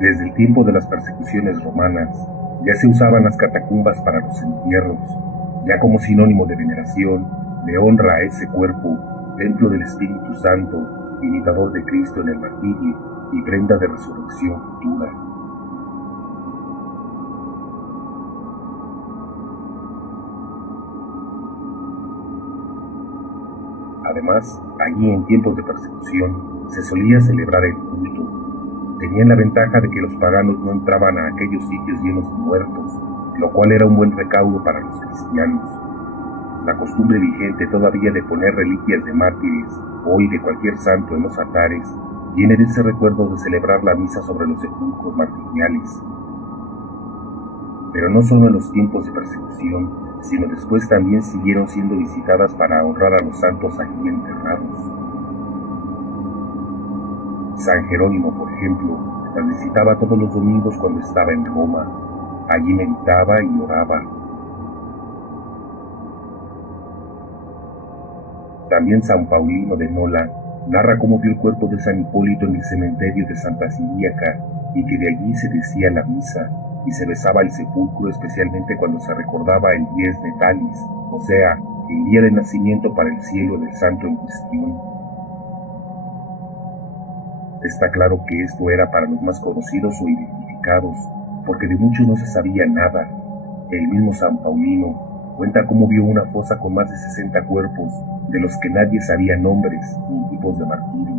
Desde el tiempo de las persecuciones romanas, ya se usaban las catacumbas para los entierros, ya como sinónimo de veneración, de honra a ese cuerpo, templo del Espíritu Santo, imitador de Cristo en el martirio y prenda de resurrección futura. Además, allí en tiempos de persecución se solía celebrar el culto. Tenían la ventaja de que los paganos no entraban a aquellos sitios llenos de muertos, lo cual era un buen recaudo para los cristianos. La costumbre vigente todavía de poner reliquias de mártires hoy de cualquier santo en los altares viene de ese recuerdo de celebrar la misa sobre los sepulcros martiriales. Pero no solo en los tiempos de persecución, sino después también siguieron siendo visitadas para honrar a los santos allí enterrados. San Jerónimo, por ejemplo, las visitaba todos los domingos cuando estaba en Roma. Allí meditaba y oraba. También San Paulino de Nola narra cómo vio el cuerpo de San Hipólito en el cementerio de Santa Ciríaca y que de allí se decía la misa y se besaba el sepulcro, especialmente cuando se recordaba el dies natalis, o sea, el día de nacimiento para el cielo del santo en cuestión. Está claro que esto era para los más conocidos o identificados, porque de muchos no se sabía nada. El mismo San Paulino cuenta cómo vio una fosa con más de 60 cuerpos, de los que nadie sabía nombres ni tipos de martirio.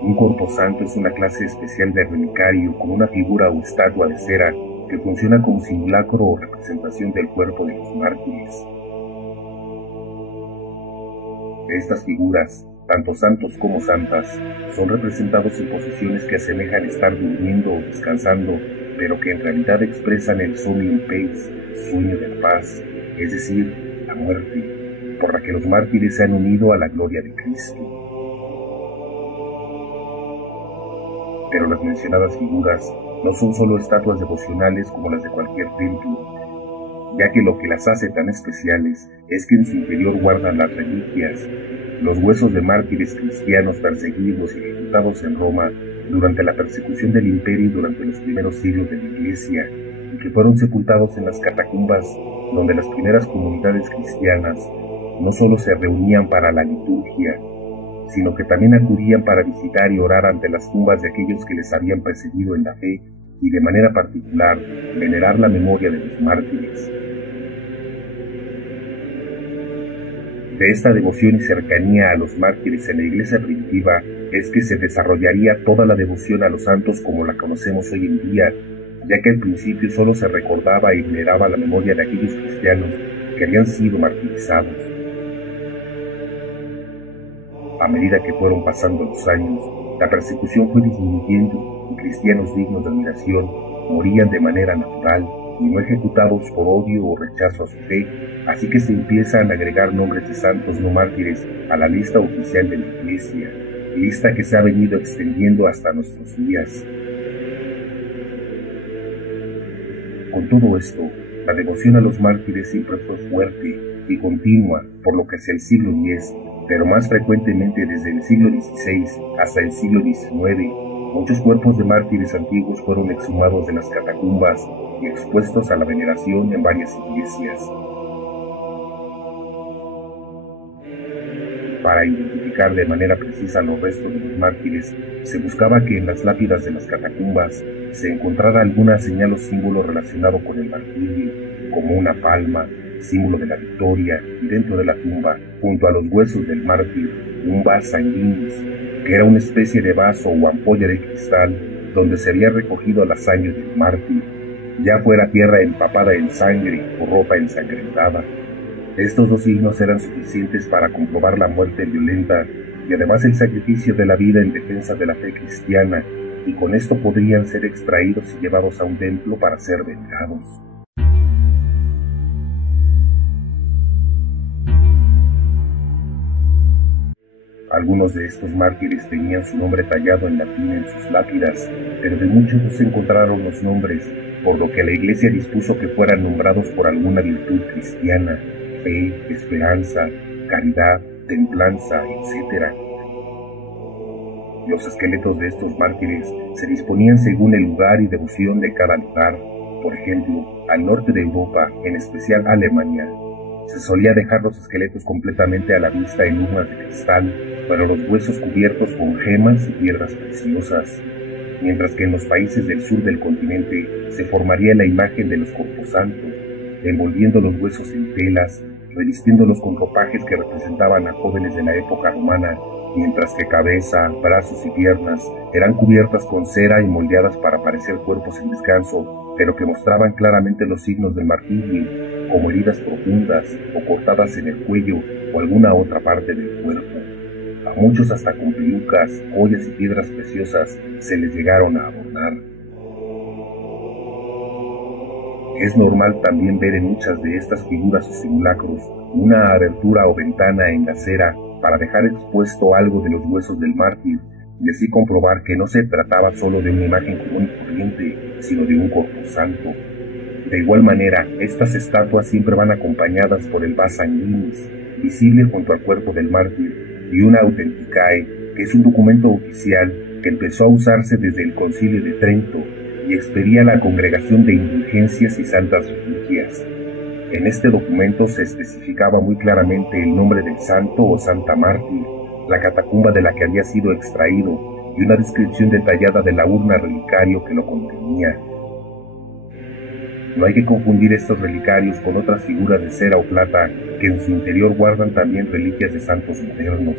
Un corposanto es una clase especial de relicario con una figura o estatua de cera que funciona como simulacro o representación del cuerpo de los mártires. Estas figuras, tanto santos como santas, son representados en posiciones que asemejan estar durmiendo o descansando, pero que en realidad expresan el somnium pes, sueño de la paz, es decir, la muerte, por la que los mártires se han unido a la gloria de Cristo. Pero las mencionadas figuras no son solo estatuas devocionales como las de cualquier templo, ya que lo que las hace tan especiales es que en su interior guardan las reliquias, los huesos de mártires cristianos perseguidos y ejecutados en Roma durante la persecución del imperio durante los primeros siglos de la Iglesia, y que fueron sepultados en las catacumbas donde las primeras comunidades cristianas no solo se reunían para la liturgia, sino que también acudían para visitar y orar ante las tumbas de aquellos que les habían precedido en la fe y de manera particular venerar la memoria de los mártires. De esta devoción y cercanía a los mártires en la Iglesia primitiva es que se desarrollaría toda la devoción a los santos como la conocemos hoy en día, ya que al principio solo se recordaba y veneraba la memoria de aquellos cristianos que habían sido martirizados. A medida que fueron pasando los años, la persecución fue disminuyendo y cristianos dignos de admiración morían de manera natural y no ejecutados por odio o rechazo a su fe, así que se empiezan a agregar nombres de santos no mártires a la lista oficial de la Iglesia, lista que se ha venido extendiendo hasta nuestros días. Con todo esto, la devoción a los mártires siempre fue fuerte y continua, por lo que hacia el siglo X, pero más frecuentemente desde el siglo XVI hasta el siglo XIX, muchos cuerpos de mártires antiguos fueron exhumados de las catacumbas y expuestos a la veneración en varias iglesias. Para identificar de manera precisa los restos de los mártires, se buscaba que en las lápidas de las catacumbas se encontrara alguna señal o símbolo relacionado con el martirio, como una palma, símbolo de la victoria, y dentro de la tumba, junto a los huesos del mártir, un vas sanguinis, que era una especie de vaso o ampolla de cristal donde se había recogido la sangre del mártir, ya fuera tierra empapada en sangre o ropa ensangrentada. Estos dos signos eran suficientes para comprobar la muerte violenta y además el sacrificio de la vida en defensa de la fe cristiana, y con esto podrían ser extraídos y llevados a un templo para ser venerados. Algunos de estos mártires tenían su nombre tallado en latín en sus lápidas, pero de muchos no se encontraron los nombres, por lo que la Iglesia dispuso que fueran nombrados por alguna virtud cristiana: fe, esperanza, caridad, templanza, etc. Los esqueletos de estos mártires se disponían según el lugar y devoción de cada lugar. Por ejemplo, al norte de Europa, en especial Alemania, se solía dejar los esqueletos completamente a la vista en urnas de cristal, pero los huesos cubiertos con gemas y piedras preciosas, mientras que en los países del sur del continente se formaría la imagen de los corposantos, envolviendo los huesos en telas, revistiéndolos con ropajes que representaban a jóvenes de la época romana, mientras que cabeza, brazos y piernas eran cubiertas con cera y moldeadas para parecer cuerpos en descanso, pero que mostraban claramente los signos del martirio, como heridas profundas o cortadas en el cuello o alguna otra parte del cuerpo. A muchos hasta con pelucas, joyas y piedras preciosas se les llegaron a adornar. Es normal también ver en muchas de estas figuras o simulacros una abertura o ventana en la cera para dejar expuesto algo de los huesos del mártir y así comprobar que no se trataba solo de una imagen común y corriente, sino de un corposanto. De igual manera, estas estatuas siempre van acompañadas por el vas sanguinis, visible junto al cuerpo del mártir, y una Authenticae, que es un documento oficial que empezó a usarse desde el Concilio de Trento y expedía la Congregación de Indulgencias y Santas Reliquias. En este documento se especificaba muy claramente el nombre del santo o santa mártir, la catacumba de la que había sido extraído y una descripción detallada de la urna relicario que lo contenía. No hay que confundir estos relicarios con otras figuras de cera o plata que en su interior guardan también reliquias de santos modernos.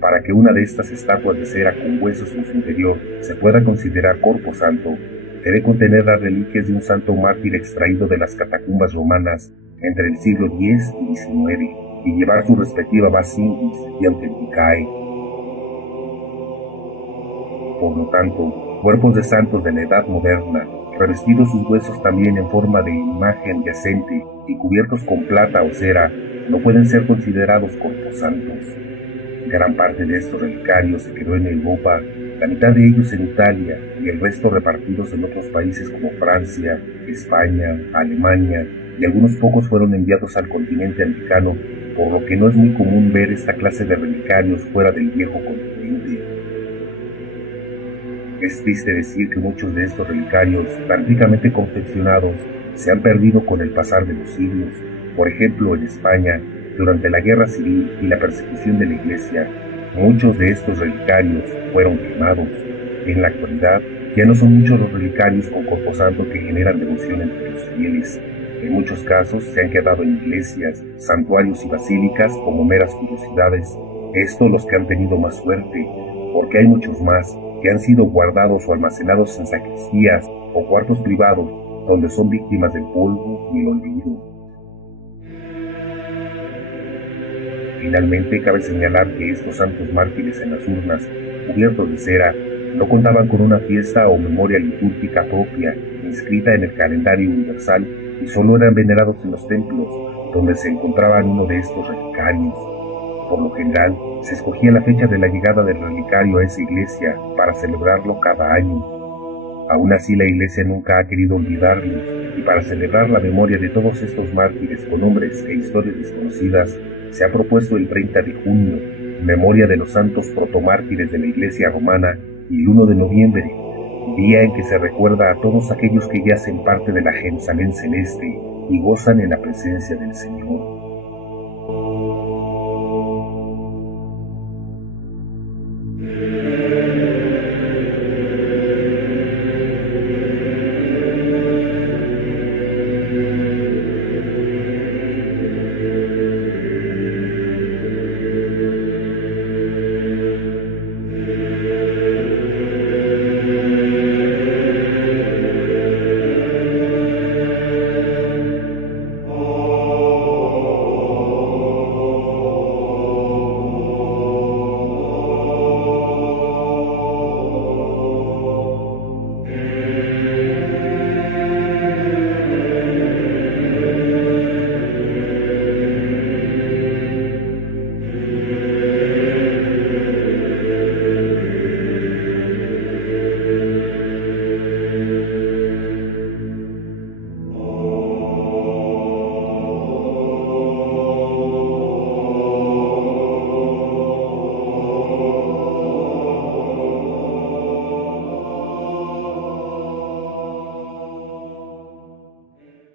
Para que una de estas estatuas de cera con huesos en su interior se pueda considerar corpo santo, debe contener las reliquias de un santo mártir extraído de las catacumbas romanas entre el siglo X y XIX y llevar su respectiva vas sanguinis y Authenticae. Por lo tanto, cuerpos de santos de la Edad Moderna, revestidos sus huesos también en forma de imagen yacente y cubiertos con plata o cera, no pueden ser considerados corposantos. Gran parte de estos relicarios se quedó en Europa, la mitad de ellos en Italia y el resto repartidos en otros países como Francia, España, Alemania, y algunos pocos fueron enviados al continente americano, por lo que no es muy común ver esta clase de relicarios fuera del viejo continente. Es triste decir que muchos de estos relicarios, tan ricamente confeccionados, se han perdido con el pasar de los siglos. Por ejemplo, en España, durante la Guerra Civil y la persecución de la Iglesia, muchos de estos relicarios fueron quemados. En la actualidad, ya no son muchos los relicarios con corposanto que generan devoción entre los fieles. En muchos casos se han quedado en iglesias, santuarios y basílicas como meras curiosidades. Esto los que han tenido más suerte, porque hay muchos más que han sido guardados o almacenados en sacristías o cuartos privados, donde son víctimas del polvo y el olvido. Finalmente, cabe señalar que estos santos mártires en las urnas, cubiertos de cera, no contaban con una fiesta o memoria litúrgica propia, inscrita en el calendario universal, y solo eran venerados en los templos, donde se encontraban uno de estos relicarios. Por lo general, se escogía la fecha de la llegada del relicario a esa iglesia para celebrarlo cada año. Aún así, la iglesia nunca ha querido olvidarlos, y para celebrar la memoria de todos estos mártires con nombres e historias desconocidas, se ha propuesto el 30 de junio, memoria de los santos protomártires de la iglesia romana, y el 1 de noviembre, día en que se recuerda a todos aquellos que ya hacen parte de la Jerusalén celeste y gozan en la presencia del Señor.